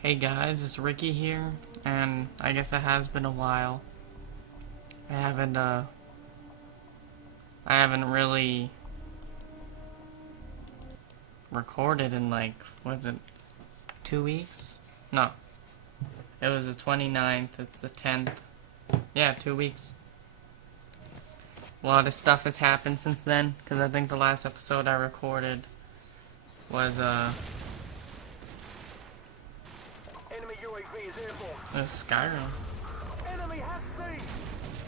Hey guys, it's Ricky here, and I guess it has been a while. I haven't, I haven't really recorded in like, was it 2 weeks? No, it was the 29th, it's the 10th. Yeah, 2 weeks. A lot of stuff has happened since then, because I think the last episode I recorded was, it was Skyrim.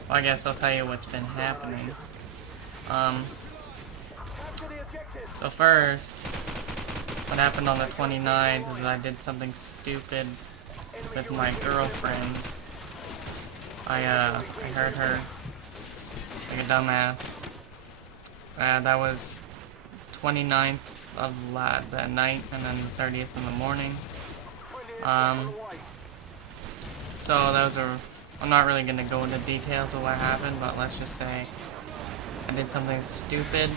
Well, I guess I'll tell you what's been happening. So first, what happened on the 29th is I did something stupid with my girlfriend. I heard her like a dumbass. That was 29th of that night, and then the 30th in the morning. So those are, I'm not really gonna go into details of what happened, but let's just say I did something stupid,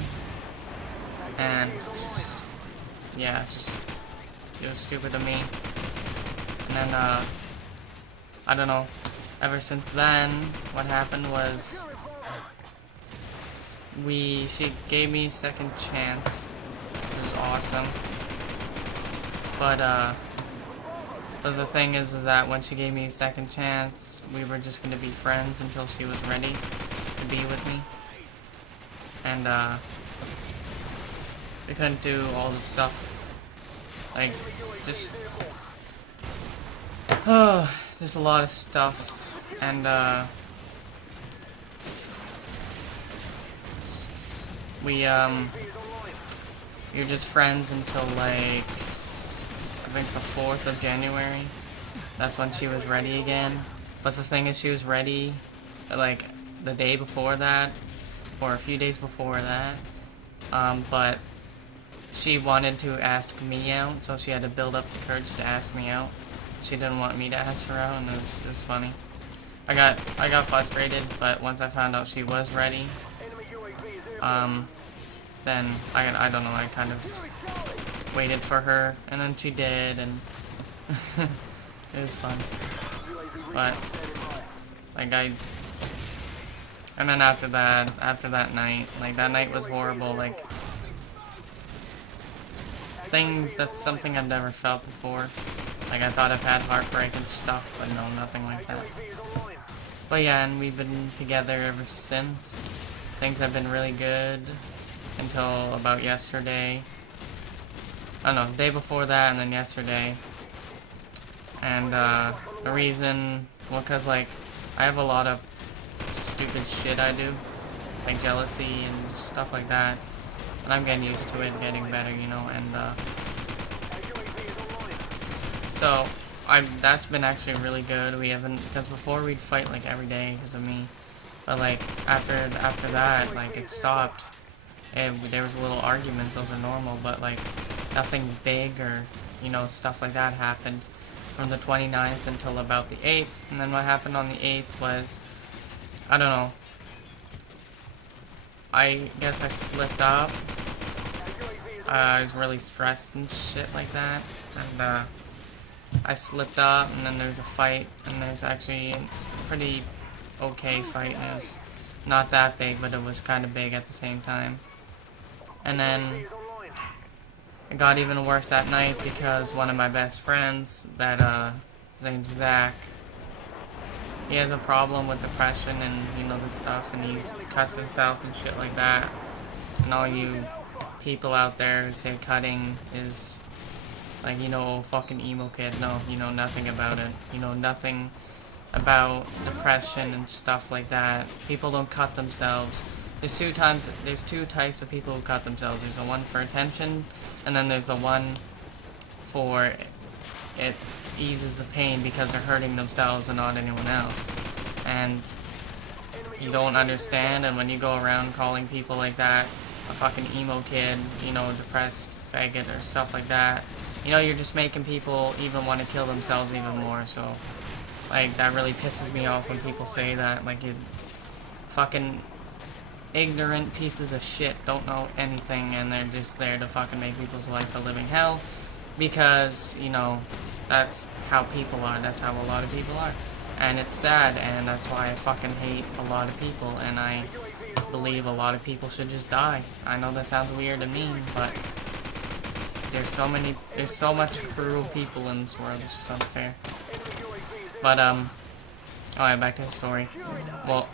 and yeah, just, it was stupid of me. And then, I don't know, ever since then, what happened was, she gave me a second chance. It was awesome. But the thing is that when she gave me a second chance, we were just gonna be friends until she was ready to be with me. And, we couldn't do all the stuff, like, just a lot of stuff, and, we were just friends until, like, I think the 4th of January. That's when she was ready again. But the thing is, she was ready, like, the day before that, or a few days before that, but she wanted to ask me out, so she had to build up the courage to ask me out. She didn't want me to ask her out, and it was funny. I got frustrated, but once I found out she was ready, then I don't know, I kind of just waited for her, and then she did, and it was fun. But like and then after that night, like, that night was horrible. Like, that's something I've never felt before. Like, I thought I've had heartbreak and stuff, but no, nothing like that. But yeah, and we've been together ever since. Things have been really good until about yesterday. I don't know, the day before that, and then yesterday. And the reason, well, cause like, I have a lot of stupid shit I do, like jealousy and stuff like that. And I'm getting used to it, getting better, you know, and so that's been actually really good. We haven't, because before we'd fight like every day because of me, but like after that, like, it stopped. And there was little arguments, those are normal, but like nothing big or, you know, stuff like that happened from the 29th until about the 8th. And then what happened on the 8th was, I don't know, I guess I slipped up. I was really stressed and shit like that, and I slipped up, and then there's a fight, and there's actually a pretty okay fight, and it was not that big, but it was kind of big at the same time. And then it got even worse that night because one of my best friends, his name's Zach, he has a problem with depression and, you know, this stuff, and he cuts himself and shit like that. And all you people out there who say cutting is, like, you know, fucking emo kid. No, you know nothing about it. You know nothing about depression and stuff like that. People don't cut themselves. There's two types of people who cut themselves. There's the one for attention, and then there's the one for it eases the pain because they're hurting themselves and not anyone else. And you don't understand, and when you go around calling people like that a fucking emo kid, you know, depressed faggot or stuff like that, you know, you're just making people even want to kill themselves even more. So, like, that really pisses me off when people say that. Like, you fucking ignorant pieces of shit don't know anything, and they're just there to fucking make people's life a living hell because, you know, that's how people are. That's how a lot of people are. And it's sad, and that's why I fucking hate a lot of people, and I believe a lot of people should just die. I know that sounds weird and mean, but there's so much cruel people in this world. It's just unfair. But, alright, back to the story. Well,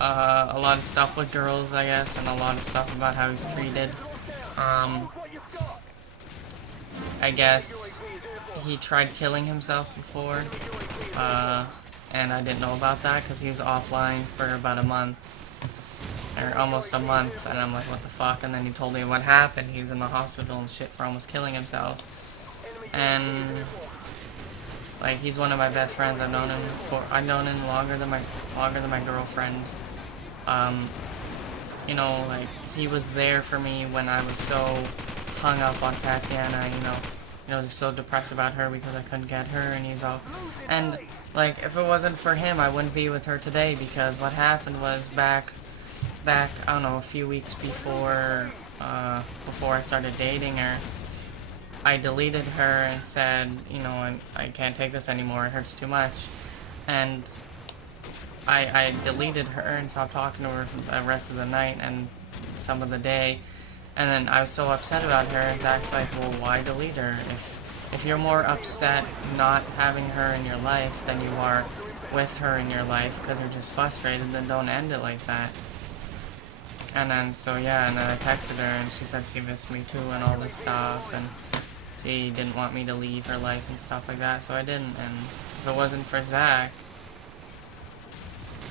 a lot of stuff with girls, I guess, and a lot of stuff about how he's treated. I guess he tried killing himself before, and I didn't know about that because he was offline for about a month, or almost a month, and I'm like, what the fuck? And then he told me what happened. He's in the hospital and shit for almost killing himself, and like, he's one of my best friends. I've known him longer than my girlfriend. You know, like, he was there for me when I was so hung up on Tatiana, you know, just so depressed about her because I couldn't get her, and he's all, and, like, if it wasn't for him, I wouldn't be with her today, because what happened was back, I don't know, a few weeks before I started dating her, I deleted her and said, you know, I can't take this anymore, it hurts too much, and I deleted her and stopped talking to her for the rest of the night and some of the day, and then I was so upset about her, and Zach's like, well, why delete her? If you're more upset not having her in your life than you are with her in your life because you're just frustrated, then don't end it like that. And then, so yeah, and then I texted her, and she said she missed me too and all this stuff, and she didn't want me to leave her life and stuff like that, so I didn't, and if it wasn't for Zach,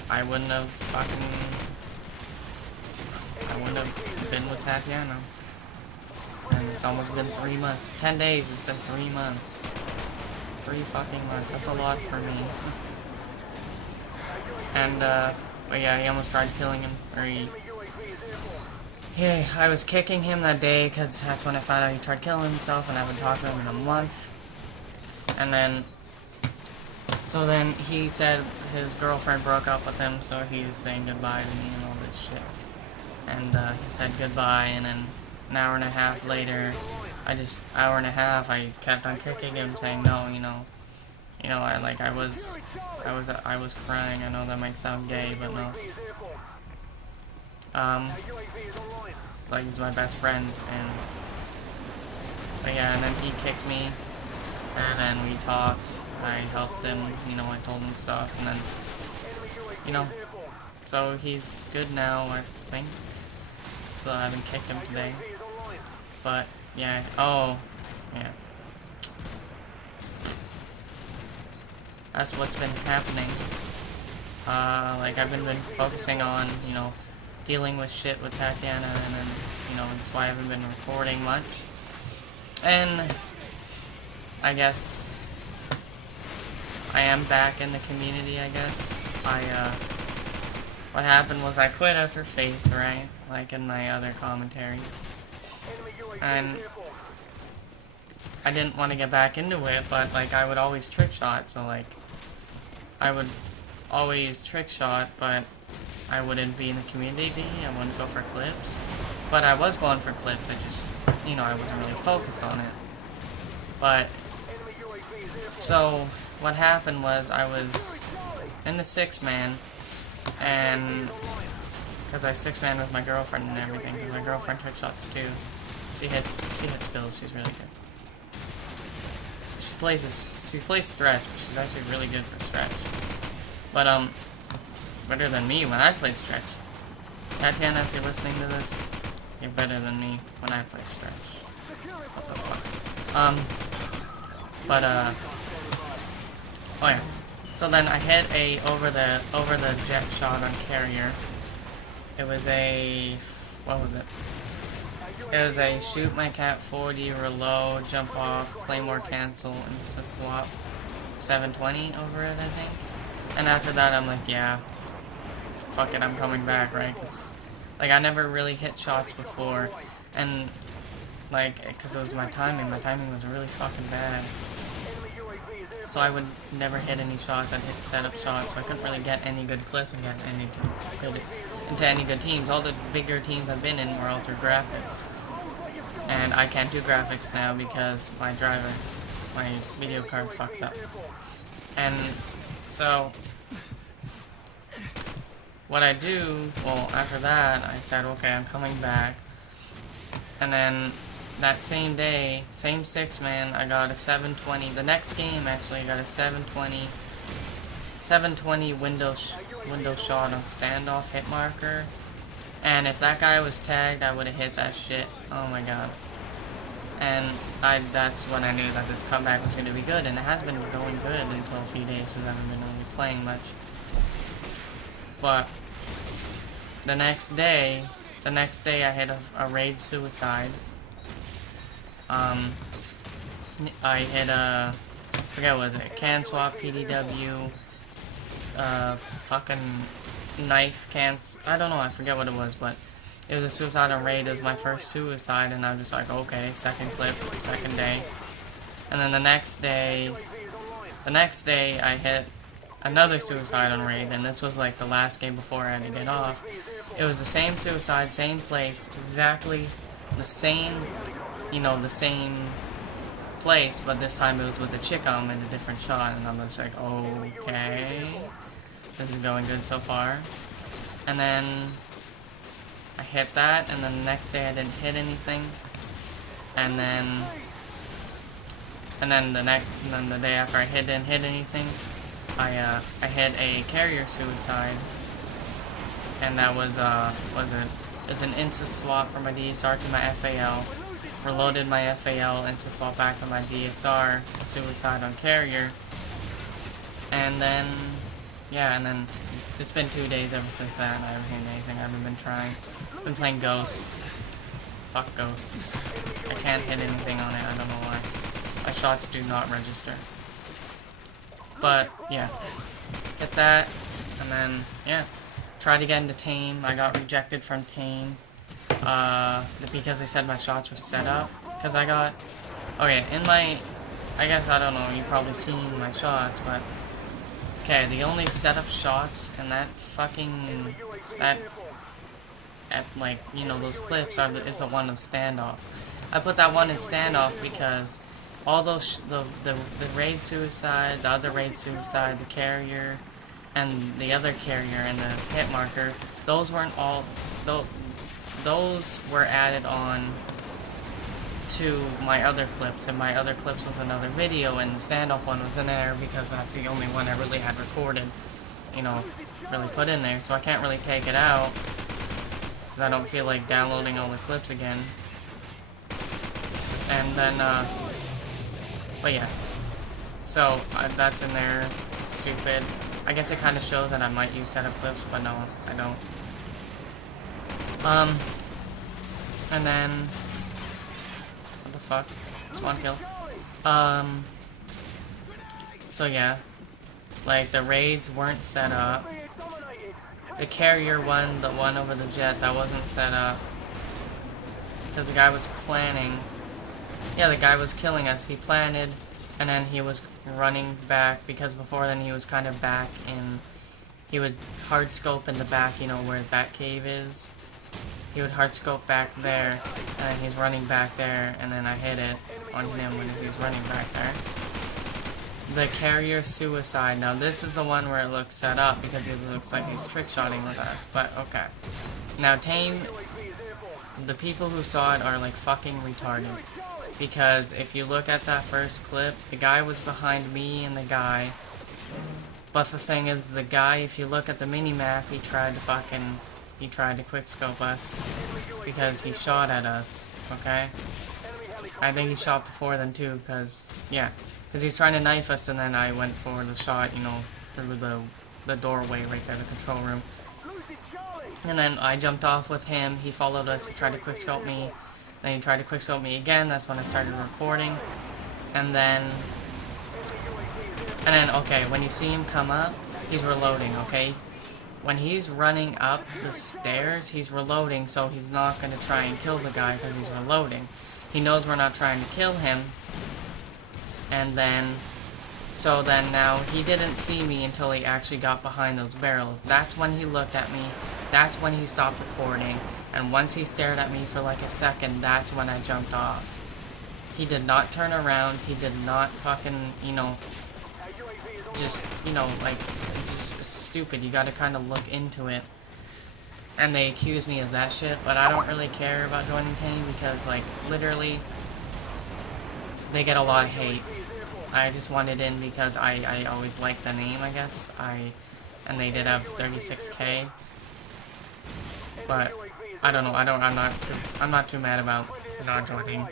I wouldn't have been with Tatiana. And it's almost been 3 months. 10 days, it's been 3 months. 3 fucking months, that's a lot for me. And, but yeah, he almost tried killing him, or yeah, I was kicking him that day, because that's when I found out he tried killing himself, and I haven't talked to him in a month. And then, so then he said his girlfriend broke up with him, so he was saying goodbye to me and all this shit. And he said goodbye, and then an hour and a half later, I kept on kicking him, saying no, you know, I was crying. I know that might sound gay, but no. It's like he's my best friend, and but yeah, and then he kicked me, and then we talked. I helped him, you know, I told him stuff, and then, you know, so he's good now, I think. So I haven't kicked him today, but yeah. Oh, yeah. That's what's been happening. Like, I've been focusing on, you know, dealing with shit with Tatiana, and then, you know, that's why I haven't been recording much. And I guess I am back in the community, I guess. What happened was I quit after Faith, right? Like in my other commentaries. And I didn't want to get back into it, but, like, I would always trick shot, so, like, I would always trick shot, but I wouldn't be in the community, I wouldn't go for clips. But I was going for clips, I just, you know, I wasn't really focused on it. But, so, what happened was I was in the 6-man, and because I 6-man with my girlfriend and everything, because my girlfriend trick shots too. She hits bills, she's really good. She plays stretch, but she's actually really good for stretch. But, better than me when I played stretch. Tatiana, if you're listening to this, you're better than me when I played stretch. What the fuck? But, oh yeah. So then I hit a over the jet shot on carrier. It was a, what was it? It was a shoot my cat 40, reload, jump off, claymore cancel, and swap 720 over it, I think. And after that, I'm like, yeah, fuck it, I'm coming back, right? Because, like, I never really hit shots before, and, like, because it was my timing was really fucking bad. So I would never hit any shots, I'd hit setup shots, so I couldn't really get any good clips and get into any good teams. All the bigger teams I've been in were Ultra Graphics. And I can't do graphics now because my video card fucks up. And so, what I do, well, after that, I said, okay, I'm coming back. And then, that same day, same 6-man, I got a 720. The next game, actually, I got a 720 window shot on standoff hit marker. And if that guy was tagged, I would have hit that shit. Oh my god. And that's when I knew that this comeback was going to be good, and it has been going good until a few days since I haven't been really playing much. But the next day I hit a raid suicide. I hit a, I forget what was it, can swap, PDW, fucking knife I don't know, I forget what it was, but it was a suicide on raid. It was my first suicide, and I'm just like, okay, second clip, second day. And then the next day I hit another suicide on raid, and this was like the last game before I had to get off. It was the same suicide, same place, exactly the same, the same place, but this time it was with a chick on and a different shot, and I was like, okay, this is going good so far. And then I hit that, and then the next day I didn't hit anything, and then the day after I didn't hit anything, I hit a carrier suicide, and that was it's an insta swap from my DSR to my FAL, reloaded my FAL, insta swap back to my DSR, suicide on carrier, and then it's been 2 days ever since that, and I haven't hit anything. I haven't been trying. I've been playing ghosts. Fuck ghosts. I can't hit anything on it, I don't know why. My shots do not register. But, yeah. Hit that, and then, yeah. Tried to get into Tame. I got rejected from Tame. Because they said my shots were set up. Because I got... Okay, I guess, I don't know, you've probably seen my shots, but... Okay, the only setup shots in that fucking... those clips is the one in standoff. I put that one in standoff because all those, the raid suicide, the other raid suicide, the carrier, and the other carrier, and the hit marker, those weren't all, those were added on to my other clips, and my other clips was another video, and the standoff one was in there because that's the only one I really had recorded, really put in there, so I can't really take it out, because I don't feel like downloading all the clips again. And then, but yeah, so that's in there. It's stupid. I guess it kind of shows that I might use setup clips, but no, I don't. And then, what the fuck? Just one kill. So yeah, like the raids weren't set up. The carrier one, the one over the jet, that wasn't set up. Because the guy was planning. Yeah, the guy was killing us. He planted, and then he was running back, because before then he was kind of back in... He would hard scope in the back, where that cave is. He would hard scope back there, and then he's running back there, and then I hit it on him when he was running back there. The carrier suicide. Now this is the one where it looks set up because it looks like he's trick-shotting with us, but okay. Now Tame, the people who saw it are like fucking retarded. Because if you look at that first clip, the guy was behind me and the guy. But the thing is, the guy, if you look at the mini-map, he tried to quick-scope us. Because he shot at us, okay? I think he shot before then too, because, yeah. Because he's trying to knife us, and then I went for the shot, through the doorway right there, the control room. And then I jumped off with him, he followed us, he tried to quickscope me. Then he tried to quickscope me again, that's when I started recording. And then, okay, when you see him come up, he's reloading, okay? When he's running up the stairs, he's reloading, so he's not going to try and kill the guy because he's reloading. He knows we're not trying to kill him. And then, so then now, he didn't see me until he actually got behind those barrels. That's when he looked at me. That's when he stopped recording. And once he stared at me for like a second, that's when I jumped off. He did not turn around. He did not fucking, just, like, it's just stupid. You gotta kind of look into it. And they accuse me of that shit, but I don't really care about joining team because, like, literally, they get a lot of hate. I just wanted in because I always liked the name, I guess. And they did have 36k. But I don't know. I'm not too mad about not joining.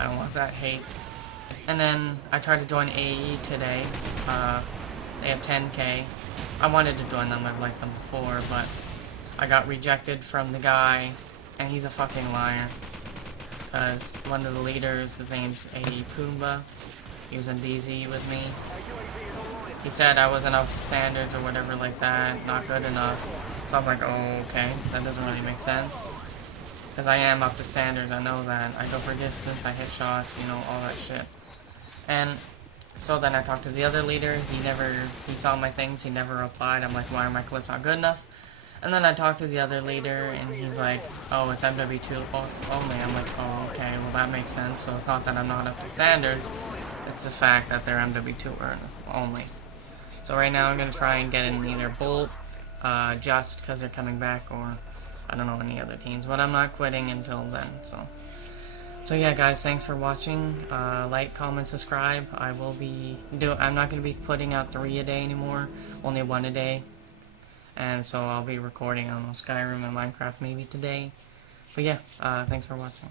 I don't want that hate. And then I tried to join AE today. They have 10k. I wanted to join them. I've liked them before, but I got rejected from the guy, and he's a fucking liar. Because one of the leaders, his name's AE Pumbaa. He was in DZ with me. He said I wasn't up to standards or whatever like that, not good enough. So I'm like, oh, okay, that doesn't really make sense. Because I am up to standards, I know that. I go for distance, I hit shots, all that shit. And so then I talked to the other leader. He saw my things, he never replied. I'm like, why are my clips not good enough? And then I talked to the other leader, and he's like, oh, it's MW2 only. I'm like, oh, okay, well that makes sense. So it's not that I'm not up to standards, it's the fact that they're MW2 only. So right now I'm going to try and get in either Bolt, just because they're coming back, or I don't know, any other teams. But I'm not quitting until then, So yeah, guys, thanks for watching. Like, comment, subscribe. I'm not going to be putting out 3 a day anymore, only 1 a day. And so I'll be recording, I don't know, Skyrim and Minecraft maybe today. But yeah, thanks for watching.